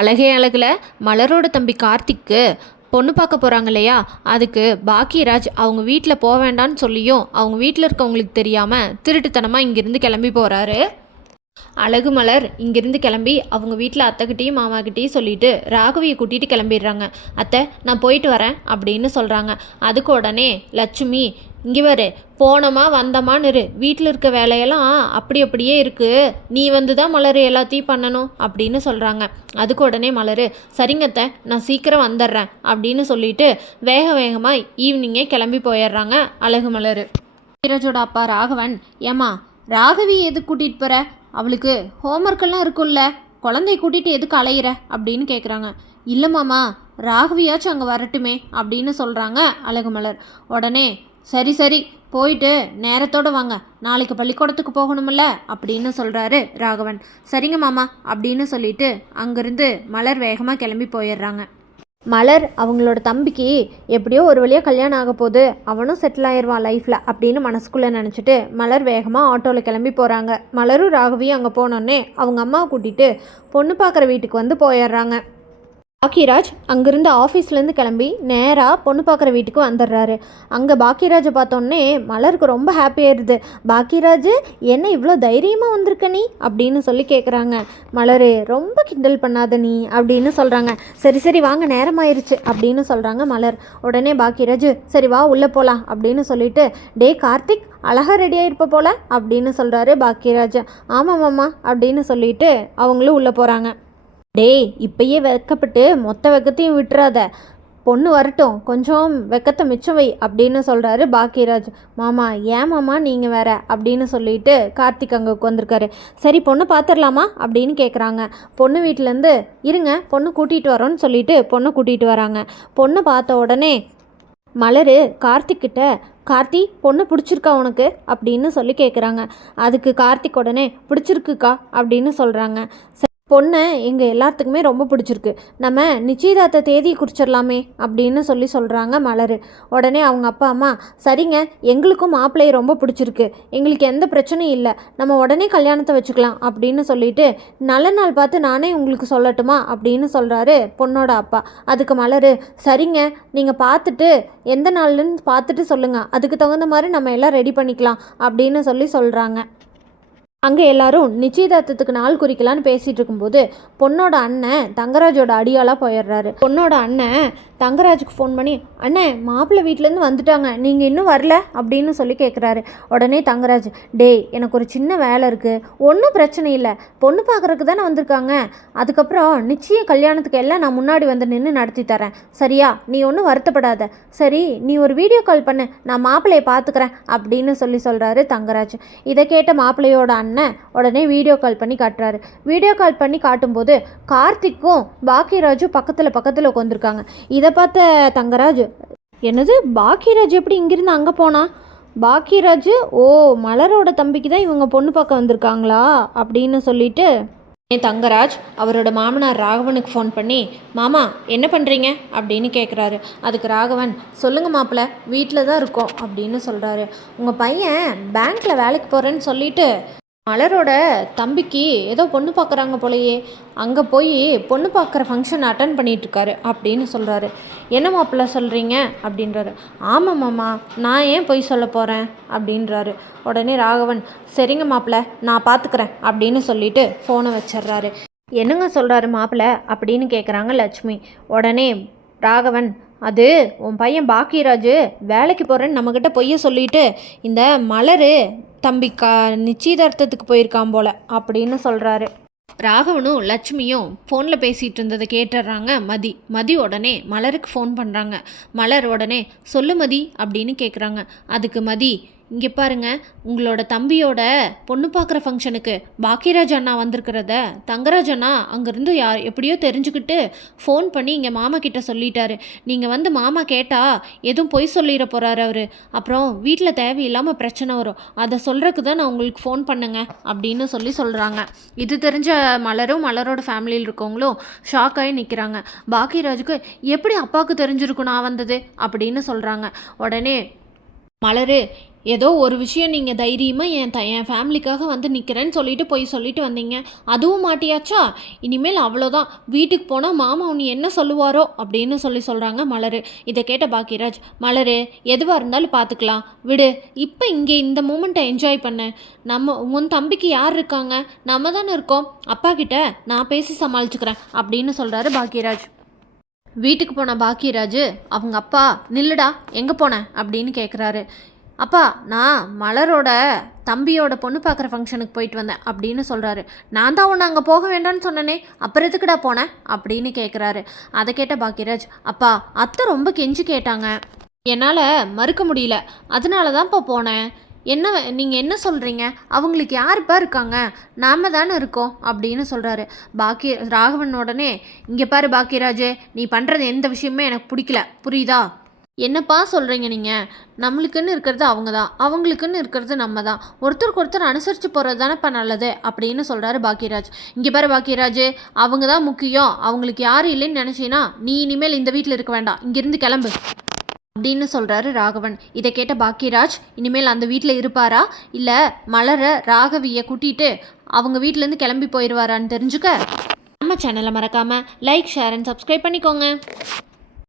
அழகே அழகில் மலரோட தம்பி கார்த்திக்கு பொண்ணு பார்க்க போகிறாங்க இல்லையா, அதுக்கு பாக்கியராஜ் அவங்க வீட்டில் போக வேண்டான்னு சொல்லியும் அவங்க வீட்டில் இருக்கவங்களுக்கு தெரியாமல் திருட்டுத்தனமாக இங்கேருந்து கிளம்பி போகிறாரு. அழகு மலர் இங்கேருந்து கிளம்பி அவங்க வீட்டில் அத்தைக்கிட்டேயும் மாமாக்கிட்டேயும் சொல்லிவிட்டு ராகவியை கூட்டிகிட்டு கிளம்பிடுறாங்க. அத்தை நான் போயிட்டு வரேன் அப்படின்னு சொல்கிறாங்க. அதுக்கு உடனே லட்சுமி, இங்கே வரு, போனோமா வந்தோமான்னு இரு, வீட்டில் இருக்க வேலையெல்லாம் அப்படியே இருக்குது, நீ வந்து தான் மலர் எல்லாத்தையும் பண்ணணும் அப்படின்னு சொல்கிறாங்க. அதுக்கு உடனே மலர், சரிங்கத்தை நான் சீக்கிரம் வந்துடுறேன் அப்படின்னு சொல்லிட்டு வேகமாக ஈவினிங்கே கிளம்பி போயிடுறாங்க அழகு மலர். நீரஜோட அப்பா ராகவன், ஏம்மா ராகவி எதுக்கு கூட்டிகிட்டு போகிற, அவளுக்கு ஹோம்ஒர்க்கெல்லாம் இருக்குல்ல, குழந்தைய கூட்டிகிட்டு எதுக்கு அலையிற அப்படின்னு கேட்குறாங்க. இல்லை மாமா, ராகவியாச்சும் அங்கே வரட்டுமே அப்படின்னு சொல்கிறாங்க அழகு மலர். உடனே சரி போயிட்டு நேரத்தோடு வாங்க, நாளைக்கு பள்ளிக்கூடத்துக்கு போகணுமில்ல அப்படின்னு சொல்கிறாரு ராகவன். சரிங்க மாமா அப்படின்னு சொல்லிட்டு அங்கேருந்து மலர் வேகமாக கிளம்பி போயிடுறாங்க. மலர் அவங்களோட தம்பிக்கு எப்படியோ ஒரு வழியாக கல்யாணம் ஆக போகுது, அவனும் செட்டில் ஆயிடுவான் லைஃப்பில் அப்படின்னு மனசுக்குள்ளே நினச்சிட்டு மலர் வேகமாக ஆட்டோவில் கிளம்பி போகிறாங்க. மலரும் ராகவியும் அங்கே போனோடனே அவங்க அம்மாவை கூட்டிகிட்டு பொண்ணு பார்க்குற வீட்டுக்கு வந்து போயிடுறாங்க. பாக்கியராஜ் அங்கேருந்து ஆஃபீஸ்லேருந்து கிளம்பி நேராக பொண்ணு பார்க்குற வீட்டுக்கு வந்துடுறாரு. அங்கே பாக்கியராஜை பார்த்தோன்னே மலருக்கு ரொம்ப ஹாப்பியாகிடுது. பாக்கியராஜ் என்ன இவ்வளோ தைரியமாக வந்திருக்க நீ அப்படின்னு சொல்லி கேட்குறாங்க. மலர் ரொம்ப கிண்டல் பண்ணாத நீ அப்படின்னு சொல்கிறாங்க. சரி வாங்க நேரமாயிருச்சு அப்படின்னு சொல்கிறாங்க மலர். உடனே பாக்கியராஜ், சரி வா உள்ளே போகலாம் அப்படின்னு சொல்லிட்டு, டே கார்த்திக் அழகாக ரெடியாக இருப்ப போல அப்படின்னு சொல்கிறாரு பாக்கியராஜ். ஆமாம் மாமா அப்படின்னு சொல்லிட்டு அவங்களும் உள்ளே போகிறாங்க. டேய் இப்பயே வெக்கப்பட்டு மொத்த வெக்கத்தையும் விட்டுறாத, பொண்ணு வரட்டும் கொஞ்சம் வெக்கத்தை மிச்சம் வை அப்படின்னு சொல்கிறாரு பாக்கியராஜ். மாமா ஏன் மாமா நீங்கள் வேற அப்படின்னு சொல்லிட்டு கார்த்திக் அங்கே உட்காந்துருக்காரு. சரி பொண்ணு பார்த்துடலாமா அப்படின்னு கேட்குறாங்க. பொண்ணு வீட்டிலேருந்து இருங்க பொண்ணு கூட்டிகிட்டு வரோன்னு சொல்லிட்டு பொண்ணை கூட்டிகிட்டு வராங்க. பொண்ணை பார்த்த உடனே மலர் கார்த்திக்கிட்ட, கார்த்தி பொண்ணு பிடிச்சிருக்கா உனக்கு அப்படின்னு சொல்லி கேட்குறாங்க. அதுக்கு கார்த்திக் உடனே பிடிச்சிருக்குக்கா அப்படின்னு சொல்கிறாங்க. பொண்ணை எங்கள் எல்லாத்துக்குமே ரொம்ப பிடிச்சிருக்கு, நம்ம நிச்சயதார்த்த தேதி குறிச்சிடலாமே அப்படின்னு சொல்கிறாங்க மலர். உடனே அவங்க அப்பா அம்மா, சரிங்க எங்களுக்கும் மாப்பிள்ளையை ரொம்ப பிடிச்சிருக்கு, எங்களுக்கு எந்த பிரச்சனையும் இல்லை, நம்ம உடனே கல்யாணத்தை வச்சுக்கலாம் அப்படின்னு சொல்லிட்டு நல்ல நாள் பார்த்து நானே உங்களுக்கு சொல்லட்டுமா அப்படின்னு சொல்கிறாரு பொண்ணோட அப்பா. அதுக்கு மலர், சரிங்க நீங்கள் பார்த்துட்டு எந்த நாள்னு பார்த்துட்டு சொல்லுங்கள், அதுக்கு தகுந்த மாதிரி நம்ம எல்லாம் ரெடி பண்ணிக்கலாம் அப்படின்னு சொல்கிறாங்க. அங்கே எல்லாரும் நிச்சயதார்த்தத்துக்கு நாள் குறிக்கலான்னு பேசிகிட்டு இருக்கும்போது பொண்ணோட அண்ணன் தங்கராஜோட அடியாளாக போயிடுறாரு. பொண்ணோட அண்ணன் தங்கராஜுக்கு ஃபோன் பண்ணி, அண்ணே மாப்பிள்ளை வீட்டிலேருந்து வந்துட்டாங்க, நீங்கள் இன்னும் வரல அப்படின்னு சொல்லி கேட்குறாரு. உடனே தங்கராஜ், டே எனக்கு ஒரு சின்ன வேலை இருக்குது, ஒன்றும் பிரச்சனை இல்லை, பொண்ணு பார்க்குறதுக்கு தானே வந்திருக்காங்க, அதுக்கப்புறம் நிச்சய கல்யாணத்துக்கு எல்லாம் நான் முன்னாடி வந்து நின்று நடத்தி தரேன், சரியா, நீ ஒன்றும் வருத்தப்படாத, சரி நீ ஒரு வீடியோ கால் பண்ணு, நான் மாப்பிள்ளையை பார்த்துக்கிறேன் அப்படின்னு சொல்கிறாரு தங்கராஜ். இதை கேட்ட மாப்பிள்ளையோட அண்ணன் உடனே வீடியோ கால் பண்ணி காட்டுறாரு. வீடியோ கால் பண்ணி காட்டும்போது கார்த்திக்கும் பாக்கியராஜும் பக்கத்தில் உட்காந்துருக்காங்க. இதை பார்த்த தங்கராஜ், என்னது பாக்கியராஜ் எப்படி இங்கிருந்து அங்கே போனா, பாக்கியராஜ் ஓ மலரோட தம்பிக்கு தான் இவங்க பொண்ணு பார்க்க வந்திருக்காங்களா அப்படின்னு சொல்லிட்டு தங்கராஜ் அவரோட மாமனார் ராகவனுக்கு ஃபோன் பண்ணி, மாமா என்ன பண்ணுறீங்க அப்படின்னு கேட்குறாரு. அதுக்கு ராகவன், சொல்லுங்கள் மாப்பிள்ளை வீட்டில் தான் இருக்கோம் அப்படின்னு சொல்கிறாரு. உங்கள் பையன் பேங்க்கில் வேலைக்கு போகிறேன்னு சொல்லிட்டு மலரோட தம்பிக்கு ஏதோ பொண்ணு பார்க்குறாங்க போலையே, அங்கே போய் பொண்ணு பார்க்குற ஃபங்க்ஷன் அட்டன் பண்ணிகிட்ருக்காரு அப்படின்னு சொல்கிறாரு. என்ன மாப்பிள்ளை சொல்கிறீங்க அப்படின்றாரு. ஆமாம் மாமா, நான் ஏன் போய் சொல்ல போகிறேன் அப்படின்றாரு. உடனே ராகவன், சரிங்க மாப்பிள்ளை நான் பார்த்துக்கிறேன் அப்படின்னு சொல்லிட்டு ஃபோனை வச்சிட்றாரு. என்னங்க சொல்கிறாரு மாப்பிள்ளை அப்படின்னு கேட்குறாங்க லட்சுமி. உடனே ராகவன், அது உன் பையன் பாக்கியராஜ் வேலைக்கு போகிறேன்னு நம்மக்கிட்ட பொய்ய சொல்லிட்டு இந்த மலர் தம்பி நிச்சயதார்த்தத்துக்கு போயிருக்கான் போல அப்படின்னு சொல்கிறாரு. ராகவனும் லட்சுமியும் ஃபோனில் பேசிகிட்டு இருந்ததை கேட்டுடுறாங்க மதி உடனே மலருக்கு ஃபோன் பண்ணுறாங்க. மலர் உடனே சொல்லு மதி அப்படின்னு கேட்குறாங்க. அதுக்கு மதி, இங்கே பாருங்க, உங்களோட தம்பியோட பொண்ணு பார்க்குற ஃபங்க்ஷனுக்கு பாக்கியராஜ் அண்ணா வந்திருக்கிறத தங்கராஜ் அண்ணா அங்கேருந்து எப்படியோ தெரிஞ்சுக்கிட்டு ஃபோன் பண்ணி இங்கே மாமா கிட்ட சொல்லிட்டாரு. நீங்கள் வந்து மாமா கேட்டால் எதுவும் பொய் சொல்லிட போகிறாரு அவர், அப்புறம் வீட்டில் தேவையில்லாமல் பிரச்சனை வரும், அதை சொல்கிறதுக்கு தான் நான் உங்களுக்கு ஃபோன் பண்ணுங்க அப்படின்னு சொல்கிறாங்க. இது தெரிஞ்ச மலரும் மலரோட ஃபேமிலியில் இருக்கவங்களும் ஷாக் ஆகி நிற்கிறாங்க. பாக்கியராஜுக்கு எப்படி அப்பாவுக்கு தெரிஞ்சிருக்கும் நான் வந்தது அப்படின்னு சொல்கிறாங்க. உடனே மலர், ஏதோ ஒரு விஷயம் நீங்கள் தைரியமாக என் ஃபேமிலிக்காக வந்து நிற்கிறேன்னு சொல்லிட்டு போய் சொல்லிட்டு வந்தீங்க, அதுவும் மாட்டியாச்சா? இனிமேல் அவ்வளோதான், வீட்டுக்கு போனால் மாமா உன்னை என்ன சொல்லுவாரோ அப்படின்னு சொல்கிறாங்க மலர். இதை கேட்ட பாக்கியராஜ், மலர் எதுவாக இருந்தாலும் பார்த்துக்கலாம் விடு, இப்போ இங்கே இந்த மூமெண்ட்டை என்ஜாய் பண்ணு. உன் தம்பிக்கு யார் இருக்காங்க? நம்ம தானே இருக்கோம், அப்பா கிட்ட நான் பேசி சமாளிச்சுக்கிறேன் அப்படின்னு சொல்கிறாரு பாக்கியராஜ். வீட்டுக்கு போன பாக்கியராஜ் அவங்க அப்பா, நில்லுடா எங்கே போனேன் அப்படின்னு கேட்குறாரு. அப்பா, நான் மலரோட தம்பியோட பொண்ணு பார்க்குற ஃபங்க்ஷனுக்கு போயிட்டு வந்தேன் அப்படின்னு சொல்கிறாரு. நான் தான் உன்னை அங்கே போக வேண்டாம்னு சொன்னனே, அப்புறம் எதுக்குடா போனேன் அப்படின்னு கேட்குறாரு. அதை கேட்ட பாக்கியராஜ், அப்பா அத்தை ரொம்ப கெஞ்சி கேட்டாங்க, என்னால் மறுக்க முடியல, அதனால தான்ப்பா போனேன். என்ன நீங்கள் என்ன சொல்கிறீங்க? அவங்களுக்கு யாருப்பா இருக்காங்க? நாம தானே இருக்கோம் அப்படின்னு சொல்கிறாரு. ராகவன் உடனே, இங்கே பாரு பாக்கியராஜ், நீ பண்ணுறது எந்த விஷயமே எனக்கு பிடிக்கல, புரியுதா? என்னப்பா சொல்கிறீங்க நீங்கள்? நம்மளுக்குன்னு இருக்கிறது அவங்க தான், அவங்களுக்குன்னு இருக்கிறது நம்ம தான், ஒருத்தருக்கு ஒருத்தர் அனுசரித்து போகிறது தானேப்பா நல்லது அப்படின்னு சொல்கிறாரு பாக்கியராஜ். இங்கே பாரு பாக்கியராஜ், அவங்க தான் முக்கியம், அவங்களுக்கு யாரும் இல்லைன்னு நினச்சின்னா நீ இனிமேல் இந்த வீட்டில் இருக்க வேண்டாம், இங்கேருந்து கிளம்பு அப்படின்னு சொல்கிறாரு ராகவன். இதை கேட்ட பாக்கியராஜ், இனிமேல் அந்த வீட்டில் இருப்பாரா இல்லை மலரை ராகவியை கூட்டிகிட்டு அவங்க வீட்டிலேருந்து கிளம்பி போயிடுவாரான்னு தெரிஞ்சுக்க நம்ம சேனலை மறக்காமல் லைக், ஷேர் அண்ட் சப்ஸ்கிரைப் பண்ணிக்கோங்க.